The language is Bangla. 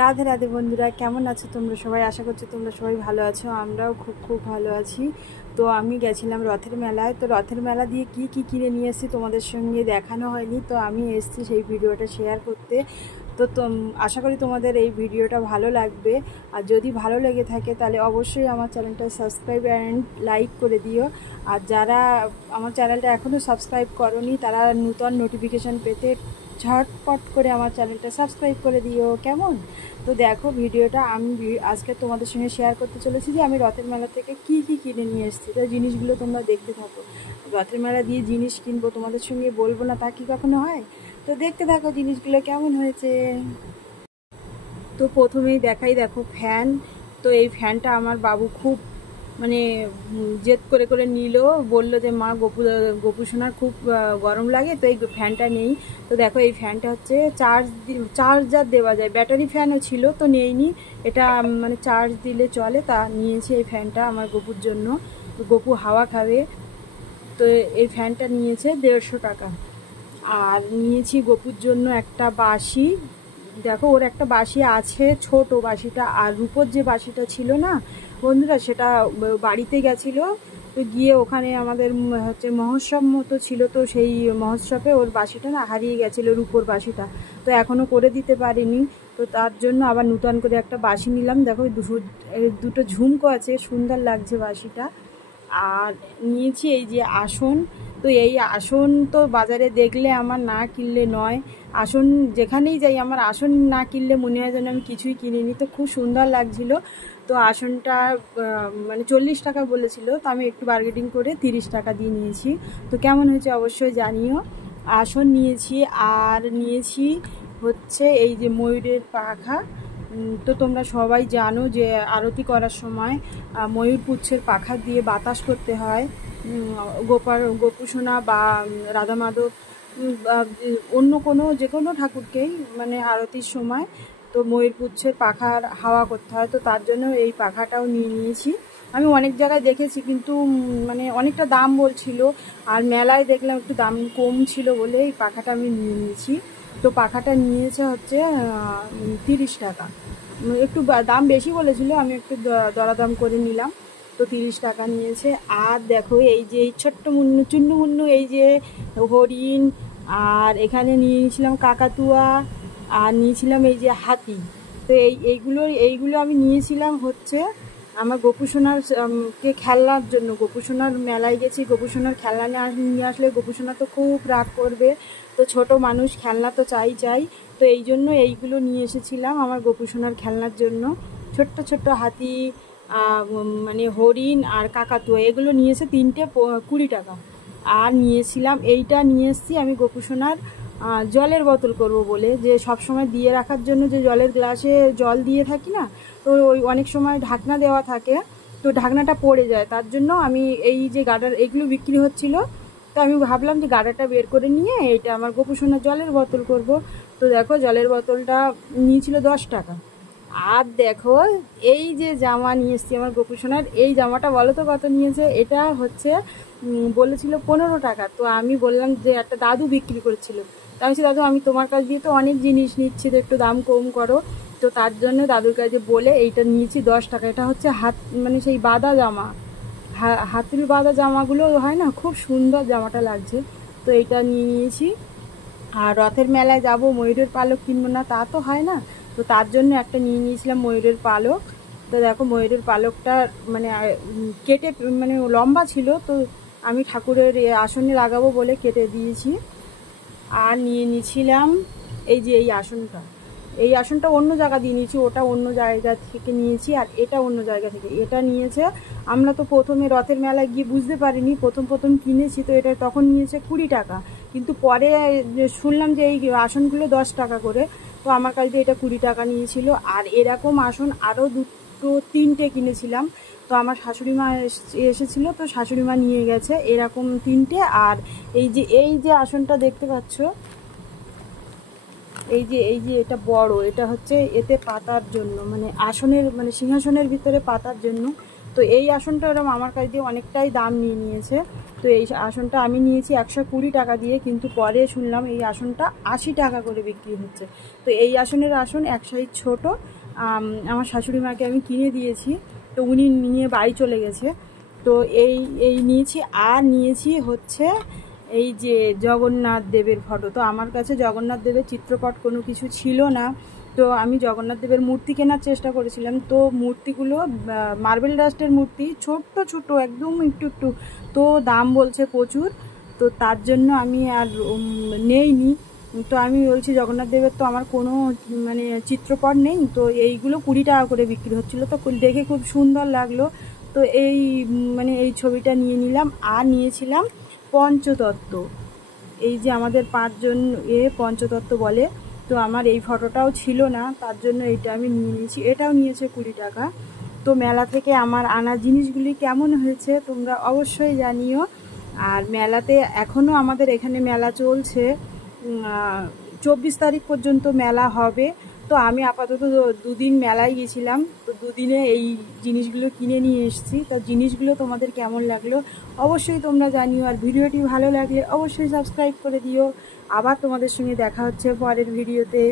রাধে রাধে বন্ধুরা, কেমন আছো তোমরা সবাই? আশা করছি তোমরা সবাই ভালো আছো। আমরাও খুব খুব ভালো আছি। তো আমি গেছিলাম রথের মেলায়। তো রথের মেলা দিয়ে কি কি কিনে নিয়ে এসেছি তোমাদের সঙ্গে দেখানো হয়নি, তো আমি এসেছি সেই ভিডিওটা শেয়ার করতে। তো আশা করি তোমাদের এই ভিডিওটা ভালো লাগবে। আর যদি ভালো লেগে থাকে তাহলে অবশ্যই আমার চ্যানেলটা সাবস্ক্রাইব অ্যান্ড লাইক করে দিও। আর যারা আমার চ্যানেলটা এখনও সাবস্ক্রাইব করোনি তারা নূতন নোটিফিকেশান পেতে ঝটপট করে আমার চ্যানেলটা সাবস্ক্রাইব করে দিও, কেমন? তো দেখো ভিডিওটা আমি আজকে তোমাদের সঙ্গে শেয়ার করতে চলেছি যে আমি রথের মেলা থেকে কি কি কিনে নিয়ে এসেছি। তো জিনিসগুলো তোমরা দেখতে থাকো। রথের মেলা দিয়ে জিনিস কিনবো, তোমাদের সঙ্গে বলবো না তা কি কখনো হয়? তো দেখতে থাকো জিনিসগুলো কেমন হয়েছে। তো প্রথমেই দেখাই, দেখো ফ্যান। তো এই ফ্যানটা আমার বাবু খুব মানে জেদ করে করে নিল, বললো যে মা গপু সোনার খুব গরম লাগে, তো এই ফ্যানটা নেই। তো দেখো এই ফ্যানটা হচ্ছে চার্জার দেওয়া যায়, ব্যাটারি ফ্যানও ছিল তো নেইনি, এটা মানে চার্জ দিলে চলে, তা নিয়েছি এই ফ্যানটা আমার গপুর জন্য। গপু হাওয়া খাবে। তো এই ফ্যানটা নিয়েছে 150 টাকা। আর নিয়েছি গপুর জন্য একটা বাঁশি। দেখো ওর একটা বাঁশি আছে, ছোট বাঁশিটা। আর রূপোর যে বাঁশিটা ছিল না বন্ধুরা, সেটা বাড়িতে গেছিলো, তো গিয়ে ওখানে আমাদের হচ্ছে মহোৎসব মতো ছিল, তো সেই মহোৎসবে ওর বাঁশিটা না হারিয়ে গেছিলো, রূপোর বাঁশিটা। তো এখনও করে দিতে পারিনি, তো তার জন্য আবার নূতন করে একটা বাঁশি নিলাম। দেখো দুটো ঝুমকো আছে, সুন্দর লাগছে বাঁশিটা। আর নিয়েছি এই যে আসন। তো এই আসন তো বাজারে দেখলে আমার না কিনলে নয়। আসন যেখানেই যাই আমার আসন না কিনলে মনে হয় যেন আমি কিছুই কিনিনি। তো খুব সুন্দর লাগছিল। তো আসনটা মানে 40 টাকা বলেছিল, তো আমি একটু বার্গেনিং করে 30 টাকা দিয়ে নিয়েছি। তো কেমন হয়েছে অবশ্যই জানিও। আসন নিয়েছি। আর নিয়েছি হচ্ছে এই যে ময়ূরের পাখা। তো তোমরা সবাই জানো যে আরতি করার সময় ময়ূর পুচ্ছের পাখা দিয়ে বাতাস করতে হয় গোপুসোনা বা রাধা মাধব বা অন্য কোনো যে কোনো ঠাকুরকেই, মানে আরতির সময় তো ময়ূর পুচ্ছের পাখার হাওয়া করতে হয়। তো তার জন্য এই পাখাটাও নিয়ে নিয়েছি। আমি অনেক জায়গায় দেখেছি কিন্তু মানে অনেকটা দাম বলছিল, আর মেলায় দেখলাম একটু দাম কম ছিল বলে এই পাখাটা আমি নিয়ে নিয়েছি। তো পাখাটা নিয়েছে হচ্ছে 30 টাকা। একটু দাম বেশি বলেছিল, আমি একটু দরাদাম করে নিলাম, তো 30 টাকা নিয়েছে। আর দেখো এই যে এই ছোট্ট চুন্নু মুন্নু এই যে হরিণ, আর এখানে নিয়ে নিয়েছিলাম কাকাতুয়া, আর নিয়েছিলাম এই যে হাতি। তো এইগুলো আমি নিয়েছিলাম হচ্ছে আমার গোপুসোনার কে খেলনার জন্য। গোপুসোনার মেলায় গেছি, গোপুসোনার খেলনা নিয়ে আসলে গোপুসোনা তো খুব রাগ করবে, তো ছোট মানুষ খেলনা তো চাই। তো এই জন্য এইগুলো নিয়ে এসেছিলাম আমার গোপুসোনার খেলনার জন্য। ছোট্ট ছোট্ট হাতি, মানে হরিণ আর কাকাতুয়া, এগুলো নিয়েছে তিনটে 20 টাকা। আর নিয়েছিলাম এইটা নিয়ে এসেছি আমি গোপুসোনার জলের বোতল করব বলে, যে সব সময় দিয়ে রাখার জন্য যে জলের গ্লাসে জল দিয়ে থাকি না, তো ওই অনেক সময় ঢাকনা দেওয়া থাকে, তো ঢাকনাটা পড়ে যায়, তার জন্য আমি এই যে গাডার এগুলো বিক্রি হচ্ছিল, তো আমি ভাবলাম যে গাডাটা বের করে নিয়ে এটা আমার গোপুসোনার জলের বোতল করব। তো দেখো জলের বোতলটা নিয়েছিল 10 টাকা। আর দেখো এই যে জামা নিয়ে এসেছি আমার গোপুসোনার, এই জামাটা বলো তো কত নিয়েছে? এটা হচ্ছে বলেছিল 15 টাকা। তো আমি বললাম যে একটা দাদু বিক্রি করছিল, তা আমি বলছি দাদু আমি তোমার কাছ দিয়ে তো অনেক জিনিস নিচ্ছি, তো একটু দাম কম করো। তো তার জন্য দাদুর কাছে বলে এইটা নিয়েছি 10 টাকা। এটা হচ্ছে মানে সেই বাঁধা জামা, হাতুড়ি বাঁধা জামাগুলো হয় না, খুব সুন্দর জামাটা লাগছে। তো এইটা নিয়ে নিয়েছি। আর রথের মেলায় যাব, ময়ূরের পালক কিনবো না তা তো হয় না, তো তার জন্য একটা নিয়ে নিয়েছিলাম ময়ূরের পালক। তো দেখো ময়ূরের পালকটা মানে কেটে মানে লম্বা ছিল, তো আমি ঠাকুরের আসনে লাগাবো বলে কেটে দিয়েছি। আর নিয়ে নিয়েছিলাম এই যে এই আসনটা অন্য জায়গা দিয়ে নিয়েছি, ওটা অন্য জায়গা থেকে নিয়েছি, আর এটা অন্য জায়গা থেকে এটা নিয়েছে। আমরা তো প্রথমে রথের মেলায় গিয়ে বুঝতে পারিনি, প্রথম কিনেছি, তো এটা তখন নিয়েছে 20 টাকা, কিন্তু পরে শুনলাম যে এই আসনগুলো 10 টাকা করে, তো আমার কাছে এটা 20 টাকা নিয়েছিল। আর এরকম আসন আরও 2-3টে কিনেছিলাম, তো আমার শাশুড়ি মা এসেছিলো, তো শাশুড়ি মা নিয়ে গেছে এরকম 3টে। আর এই যে আসনটা দেখতে পাচ্ছ, এই যে এটা বড়, এটা হচ্ছে এতে পাতার জন্য, মানে আসনের মানে সিংহাসনের ভিতরে পাতার জন্য। তো এই আসনটা এরকম আমার কাছ দিয়ে অনেকটাই দাম নিয়েছে। তো এই আসনটা আমি নিয়েছি 120 টাকা দিয়ে, কিন্তু পরে শুনলাম এই আসনটা 80 টাকা করে বিক্রি হচ্ছে। তো এই আসনের আসন এক সাইজ ছোটো, আমার শাশুড়ি মাকে আমি কিনে দিয়েছি, তো উনি নিয়ে বাড়ি চলে গেছে। তো এই নিয়েছি। আর নিয়েছি হচ্ছে এই যে জগন্নাথ দেবের ফটো। তো আমার কাছে জগন্নাথ দেবের চিত্রপট কোনো কিছু ছিল না, তো আমি জগন্নাথ দেবের মূর্তি কেনার চেষ্টা করেছিলাম। তো মূর্তিগুলো মার্বেল ডাস্টের মূর্তি, ছোট্ট ছোট একদম একটু, তো দাম বলছে প্রচুর, তো তার জন্য আমি আর নেইনি। তো আমি বলছি জগন্নাথ দেবের তো আমার কোনো মানে চিত্রপট নেই, তো এইগুলো 20 টাকা করে বিক্রি হচ্ছিলো, তো দেখে খুব সুন্দর লাগলো। তো এই মানে এই ছবিটা নিয়ে নিলাম। আর নিয়েছিলাম পঞ্চতত্ত্ব, এই যে আমাদের 5 জন পঞ্চতত্ত্ব বলে, তো আমার এই ফটোটাও ছিল না, তার জন্য এইটা আমি নিয়ে নিয়েছি। এটাও নিয়েছে 20 টাকা। তো মেলা থেকে আমার আনা জিনিসগুলি কেমন হয়েছে তোমরা অবশ্যই জানিও। আর মেলাতে এখনও আমাদের এখানে মেলা চলছে, 24 তারিখ পর্যন্ত মেলা হবে। তো আমি আপাতত 2 দিন মেলায় গেছিলাম, তো 2 দিনে এই জিনিসগুলো কিনে নিয়ে এসেছি। তো জিনিসগুলো তোমাদের কেমন লাগলো অবশ্যই তোমরা জানিও। আর ভিডিওটি ভালো লাগলে অবশ্যই সাবস্ক্রাইব করে দিও। আবার তোমাদের সঙ্গে দেখা হচ্ছে পরের ভিডিওতে।